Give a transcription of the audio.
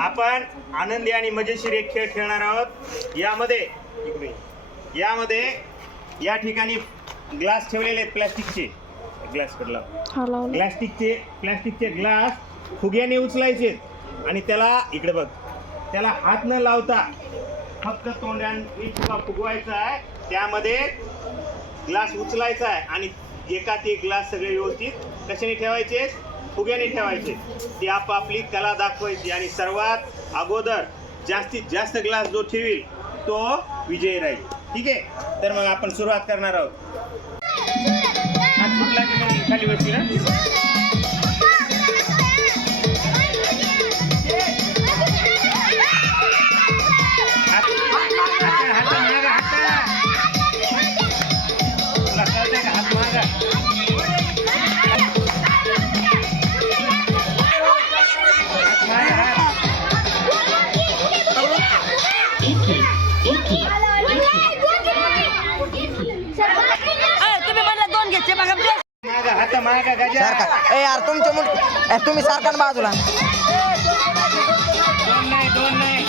आपण आनंदी आणि मजेशीर एक खेळ खेळणार आहोत. यामध्ये इकडे. यामध्ये या ठिकाणी ग्लास ठेवलेले आहेत प्लॅस्टिकचे. ग्लास कडला प्लॅस्टिकचे प्लॅस्टिकचे ग्लास फुग्याने उचलायचे आणि त्याला इकडे बघ त्याला हात न लावता फक्त तोंडाने फुगा फुगवायचा आहे. त्यामध्ये ग्लास उचलायचा आहे. आणि एकात एक ग्लास सगळे व्यवस्थित कशाने ठेवायचे? फुग्याने ठेवायचे. ती आपापली कला दाखवायची आणि सर्वात अगोदर जास्तीत जास्त ग्लास जो ठेवील तो विजयी राहील. ठीक आहे? तर मग आपण सुरुवात करणार आहोत. खाली बसली ना? तुम्ही म्हणलं दोन घ्यायचे बघा प्लेस मागा हात मागा गजा. सारखा. ए यार तुमच्या मुठ ए, तुम्ही सारखा ना बाजूला. दोन नाही दोन नाही.